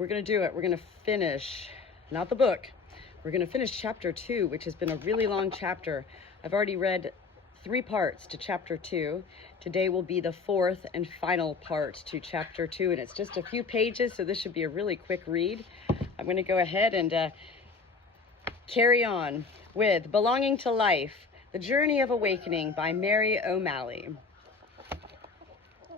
we're going to do it. We're going to finish, not the book, we're going to finish chapter 2, which has been a really long chapter. I've already read 3 parts to chapter 2. Today will be the 4th and final part to chapter 2, and it's just a few pages, so this should be a really quick read. I'm going to go ahead and carry on with Belonging to Life, The Journey of Awakening by Mary O'Malley.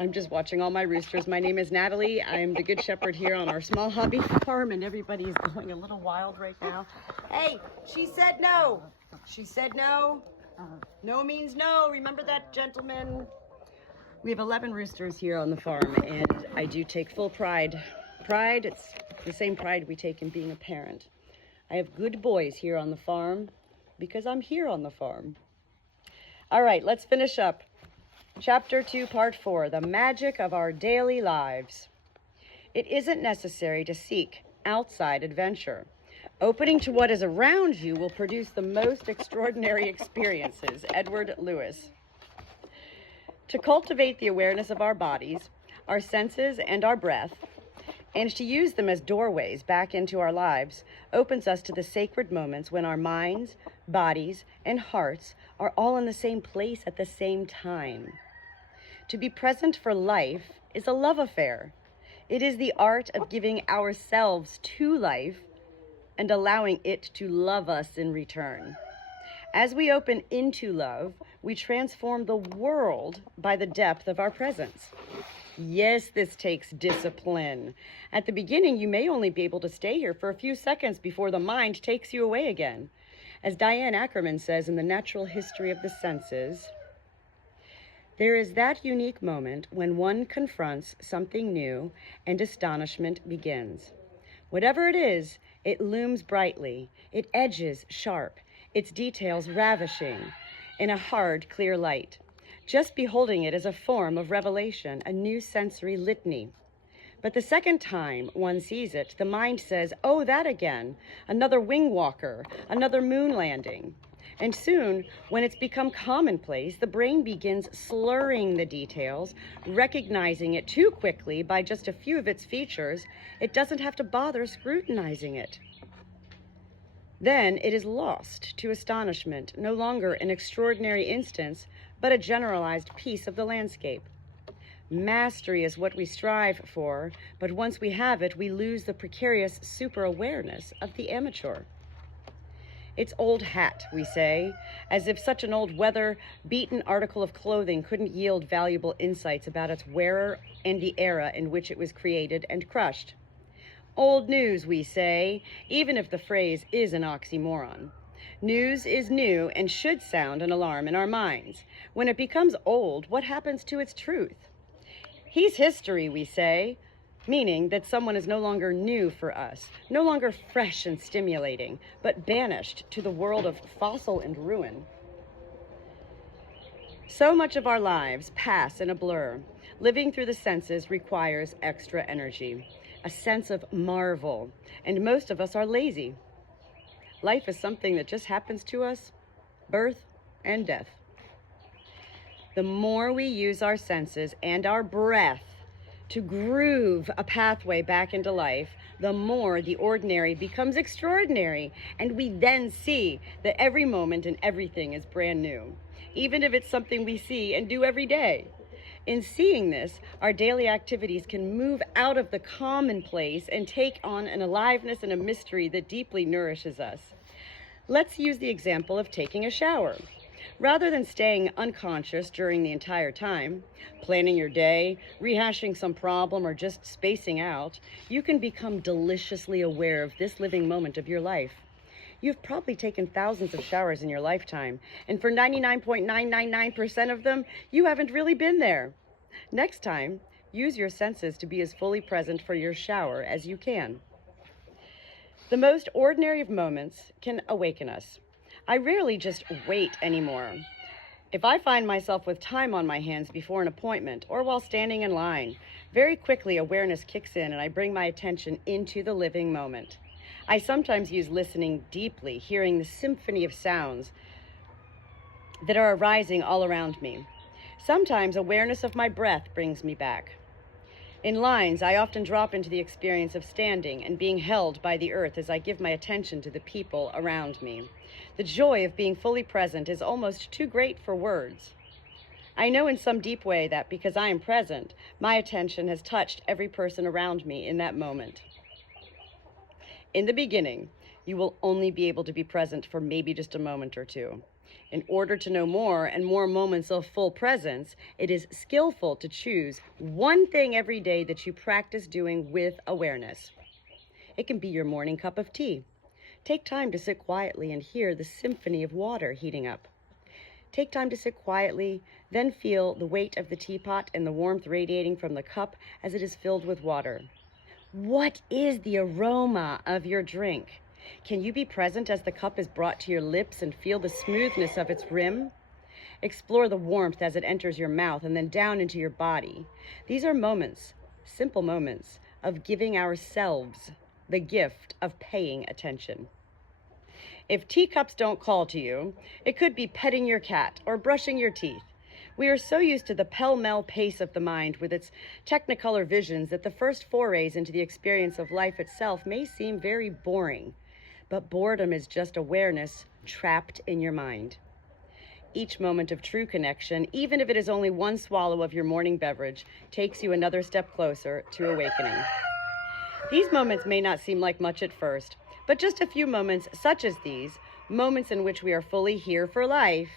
I'm just watching all my roosters. My name is Natalie. I'm the Good Shepherd here on our small hobby farm, and everybody is going a little wild right now. Hey, she said no. She said no. No means no. Remember that, gentlemen? We have 11 roosters here on the farm, and I do take full pride. Pride, it's the same pride we take in being a parent. I have good boys here on the farm because I'm here on the farm. All right, let's finish up. Chapter 2, Part 4, The Magic of Our Daily Lives. It isn't necessary to seek outside adventure. Opening to what is around you will produce the most extraordinary experiences. Edward Lewis. To cultivate the awareness of our bodies, our senses, and our breath, and to use them as doorways back into our lives, opens us to the sacred moments when our minds, bodies, and hearts are all in the same place at the same time. To be present for life is a love affair. It is the art of giving ourselves to life and allowing it to love us in return. As we open into love, we transform the world by the depth of our presence. Yes, this takes discipline. At the beginning, you may only be able to stay here for a few seconds before the mind takes you away again. As Diane Ackerman says in The Natural History of the Senses, there is that unique moment when one confronts something new and astonishment begins. Whatever it is, it looms brightly, it edges sharp, its details ravishing in a hard, clear light. Just beholding it is a form of revelation, a new sensory litany. But the second time one sees it, the mind says, oh, that again, another wing walker, another moon landing. And soon, when it's become commonplace, the brain begins slurring the details, recognizing it too quickly by just a few of its features. It doesn't have to bother scrutinizing it. Then it is lost to astonishment, no longer an extraordinary instance, but a generalized piece of the landscape. Mastery is what we strive for, but once we have it, we lose the precarious super-awareness of the amateur. It's old hat, we say, as if such an old weather-beaten article of clothing couldn't yield valuable insights about its wearer and the era in which it was created and crushed. Old news, we say, even if the phrase is an oxymoron. News is new and should sound an alarm in our minds. When it becomes old, what happens to its truth? He's history, we say, meaning that someone is no longer new for us, no longer fresh and stimulating, but banished to the world of fossil and ruin. So much of our lives pass in a blur. Living through the senses requires extra energy, a sense of marvel, and most of us are lazy. Life is something that just happens to us, birth and death. The more we use our senses and our breath to groove a pathway back into life, the more the ordinary becomes extraordinary, and we then see that every moment and everything is brand new, even if it's something we see and do every day. In seeing this, our daily activities can move out of the commonplace and take on an aliveness and a mystery that deeply nourishes us. Let's use the example of taking a shower. Rather than staying unconscious during the entire time, planning your day, rehashing some problem, or just spacing out, you can become deliciously aware of this living moment of your life. You've probably taken thousands of showers in your lifetime, and for 99.999% of them, you haven't really been there. Next time, use your senses to be as fully present for your shower as you can. The most ordinary of moments can awaken us. I rarely just wait anymore. If I find myself with time on my hands before an appointment or while standing in line, very quickly awareness kicks in and I bring my attention into the living moment. I sometimes use listening deeply, hearing the symphony of sounds that are arising all around me. Sometimes awareness of my breath brings me back. In lines, I often drop into the experience of standing and being held by the earth as I give my attention to the people around me. The joy of being fully present is almost too great for words. I know in some deep way that because I am present, my attention has touched every person around me in that moment. In the beginning, you will only be able to be present for maybe just a moment or two. In order to know more and more moments of full presence, it is skillful to choose one thing every day that you practice doing with awareness. It can be your morning cup of tea. Take time to sit quietly and hear the symphony of water heating up. Take time to sit quietly, then feel the weight of the teapot and the warmth radiating from the cup as it is filled with water. What is the aroma of your drink? Can you be present as the cup is brought to your lips and feel the smoothness of its rim? Explore the warmth as it enters your mouth and then down into your body. These are moments, simple moments, of giving ourselves the gift of paying attention. If teacups don't call to you, it could be petting your cat or brushing your teeth. We are so used to the pell-mell pace of the mind with its technicolor visions that the first forays into the experience of life itself may seem very boring. But boredom is just awareness trapped in your mind. Each moment of true connection, even if it is only one swallow of your morning beverage, takes you another step closer to awakening. These moments may not seem like much at first, but just a few moments such as these, moments in which we are fully here for life,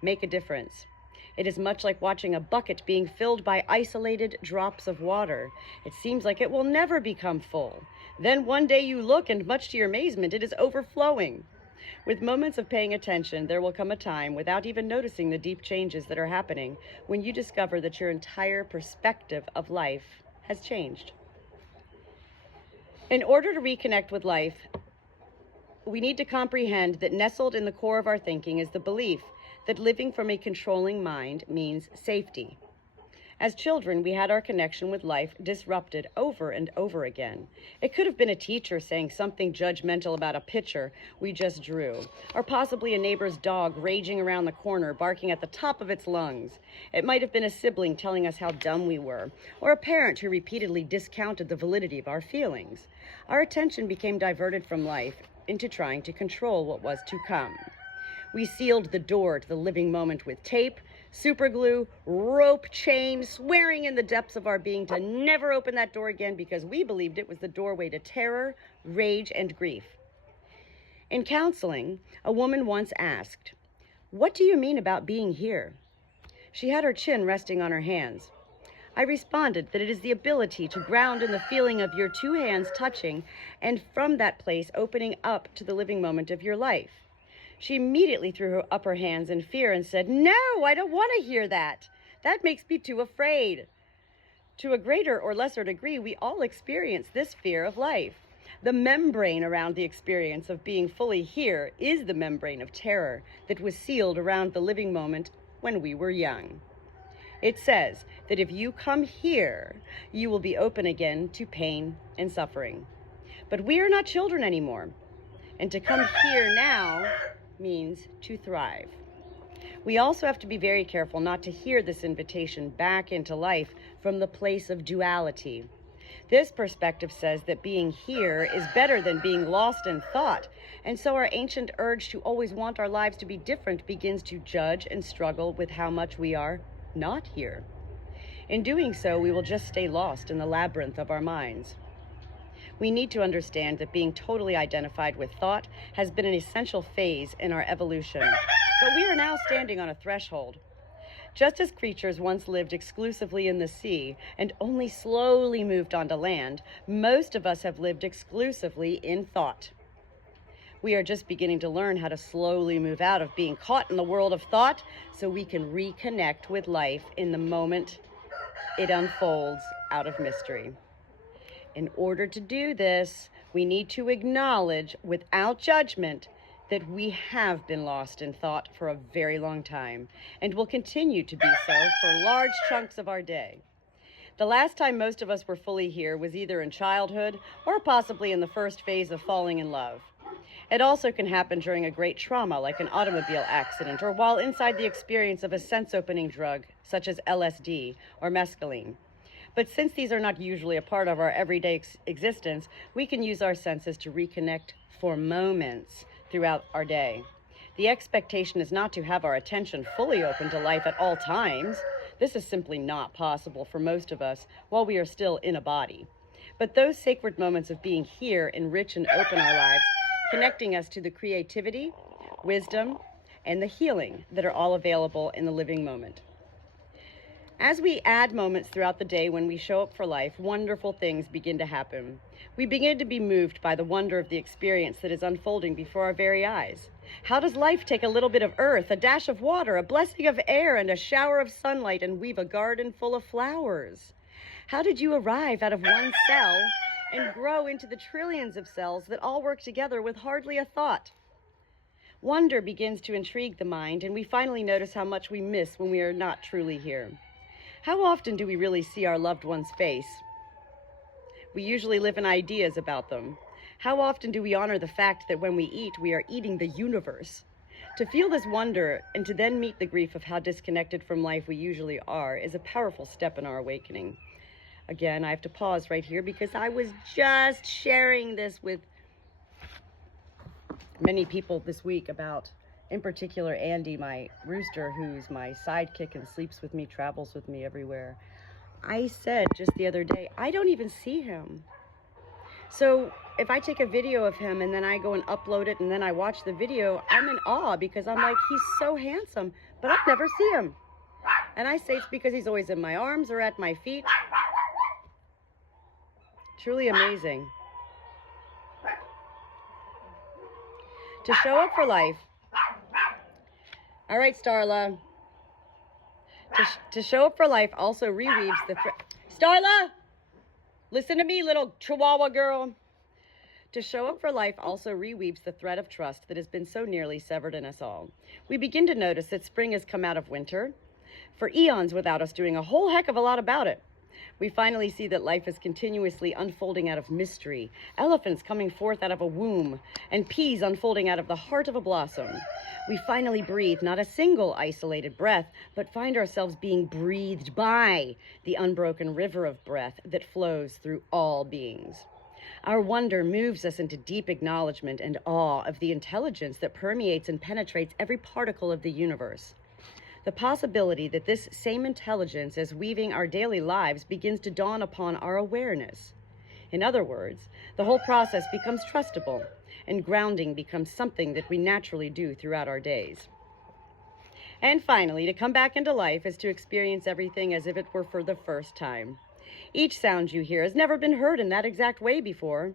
make a difference. It is much like watching a bucket being filled by isolated drops of water. It seems like it will never become full. Then one day you look and much to your amazement, it is overflowing. With moments of paying attention, there will come a time, without even noticing the deep changes that are happening, when you discover that your entire perspective of life has changed. In order to reconnect with life, we need to comprehend that nestled in the core of our thinking is the belief that living from a controlling mind means safety. As children, we had our connection with life disrupted over and over again. It could have been a teacher saying something judgmental about a picture we just drew, or possibly a neighbor's dog raging around the corner, barking at the top of its lungs. It might have been a sibling telling us how dumb we were, or a parent who repeatedly discounted the validity of our feelings. Our attention became diverted from life into trying to control what was to come. We sealed the door to the living moment with tape, superglue, rope, chain, swearing in the depths of our being to never open that door again because we believed it was the doorway to terror, rage, and grief. In counseling, a woman once asked, "What do you mean about being here?" She had her chin resting on her hands. I responded that it is the ability to ground in the feeling of your two hands touching and from that place opening up to the living moment of your life. She immediately threw up her hands in fear and said, "No, I don't want to hear that. That makes me too afraid." To a greater or lesser degree, we all experience this fear of life. The membrane around the experience of being fully here is the membrane of terror that was sealed around the living moment when we were young. It says that if you come here, you will be open again to pain and suffering. But we are not children anymore. And to come here now means to thrive. We also have to be very careful not to hear this invitation back into life from the place of duality. This perspective says that being here is better than being lost in thought, and so our ancient urge to always want our lives to be different begins to judge and struggle with how much we are not here. In doing so, we will just stay lost in the labyrinth of our minds. We need to understand that being totally identified with thought has been an essential phase in our evolution, but we are now standing on a threshold. Just as creatures once lived exclusively in the sea and only slowly moved onto land, most of us have lived exclusively in thought. We are just beginning to learn how to slowly move out of being caught in the world of thought so we can reconnect with life in the moment it unfolds out of mystery. In order to do this, we need to acknowledge without judgment that we have been lost in thought for a very long time and will continue to be so for large chunks of our day. The last time most of us were fully here was either in childhood or possibly in the first phase of falling in love. It also can happen during a great trauma like an automobile accident or while inside the experience of a sense-opening drug such as LSD or mescaline. But since these are not usually a part of our everyday existence, we can use our senses to reconnect for moments throughout our day. The expectation is not to have our attention fully open to life at all times. This is simply not possible for most of us while we are still in a body. But those sacred moments of being here enrich and open our lives, connecting us to the creativity, wisdom, and the healing that are all available in the living moment. As we add moments throughout the day when we show up for life, wonderful things begin to happen. We begin to be moved by the wonder of the experience that is unfolding before our very eyes. How does life take a little bit of earth, a dash of water, a blessing of air, and a shower of sunlight and weave a garden full of flowers? How did you arrive out of one cell and grow into the trillions of cells that all work together with hardly a thought? Wonder begins to intrigue the mind, and we finally notice how much we miss when we are not truly here. How often do we really see our loved one's face? We usually live in ideas about them. How often do we honor the fact that when we eat, we are eating the universe? To feel this wonder and to then meet the grief of how disconnected from life we usually are is a powerful step in our awakening. Again, I have to pause right here because I was just sharing this with many people this week about, in particular, Andy, my rooster, who's my sidekick and sleeps with me, travels with me everywhere. I said just the other day, I don't even see him. So if I take a video of him and then I go and upload it and then I watch the video, I'm in awe because I'm like, he's so handsome, but I never see him. And I say it's because he's always in my arms or at my feet. Truly amazing. To show up for life. All right, Starla. To show up for life also reweaves the thread. Starla! Listen to me, little Chihuahua girl. To show up for life also reweaves the thread of trust that has been so nearly severed in us all. We begin to notice that spring has come out of winter for eons without us doing a whole heck of a lot about it. We finally see that life is continuously unfolding out of mystery, elephants coming forth out of a womb, and peas unfolding out of the heart of a blossom. We finally breathe not a single isolated breath, but find ourselves being breathed by the unbroken river of breath that flows through all beings. Our wonder moves us into deep acknowledgement and awe of the intelligence that permeates and penetrates every particle of the universe. The possibility that this same intelligence is weaving our daily lives begins to dawn upon our awareness. In other words, the whole process becomes trustable, and grounding becomes something that we naturally do throughout our days. And finally, to come back into life is to experience everything as if it were for the first time. Each sound you hear has never been heard in that exact way before.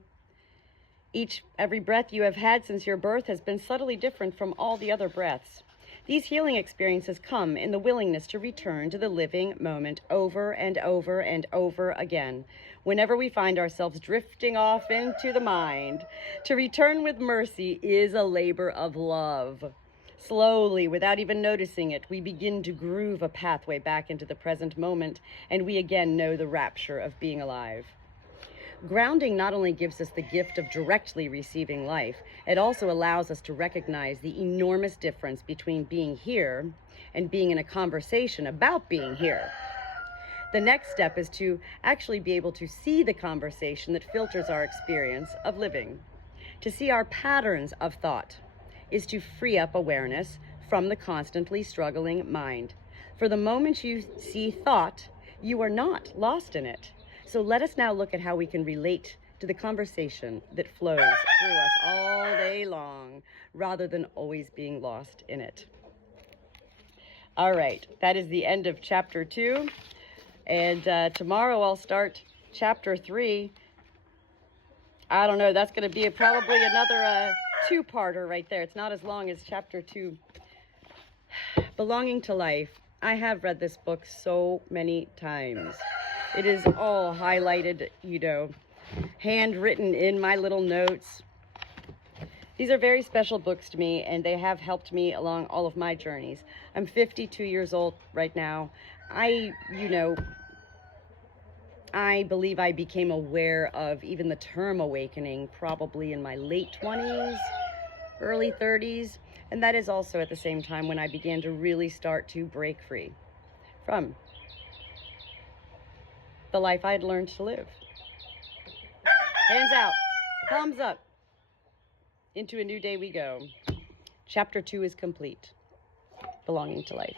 Every breath you have had since your birth has been subtly different from all the other breaths. These healing experiences come in the willingness to return to the living moment over and over and over again. Whenever we find ourselves drifting off into the mind, to return with mercy is a labor of love. Slowly, without even noticing it, we begin to groove a pathway back into the present moment, and we again know the rapture of being alive. Grounding not only gives us the gift of directly receiving life, it also allows us to recognize the enormous difference between being here and being in a conversation about being here. The next step is to actually be able to see the conversation that filters our experience of living. To see our patterns of thought is to free up awareness from the constantly struggling mind. For the moment you see thought, you are not lost in it. So let us now look at how we can relate to the conversation that flows through us all day long, rather than always being lost in it. All right, that is the end of chapter 2. And tomorrow I'll start chapter 3. I don't know, that's going to be probably another two-parter right there. It's not as long as chapter 2. Belonging to Life. I have read this book so many times. It is all highlighted, handwritten in my little notes. These are very special books to me, and they have helped me along all of my journeys. I'm 52 years old right now. I believe I became aware of even the term awakening probably in my late 20s, early 30s. And that is also at the same time when I began to really start to break free from the life I had learned to live. Hands out, palms up. Into a new day we go. Chapter 2 is complete. Belonging to life.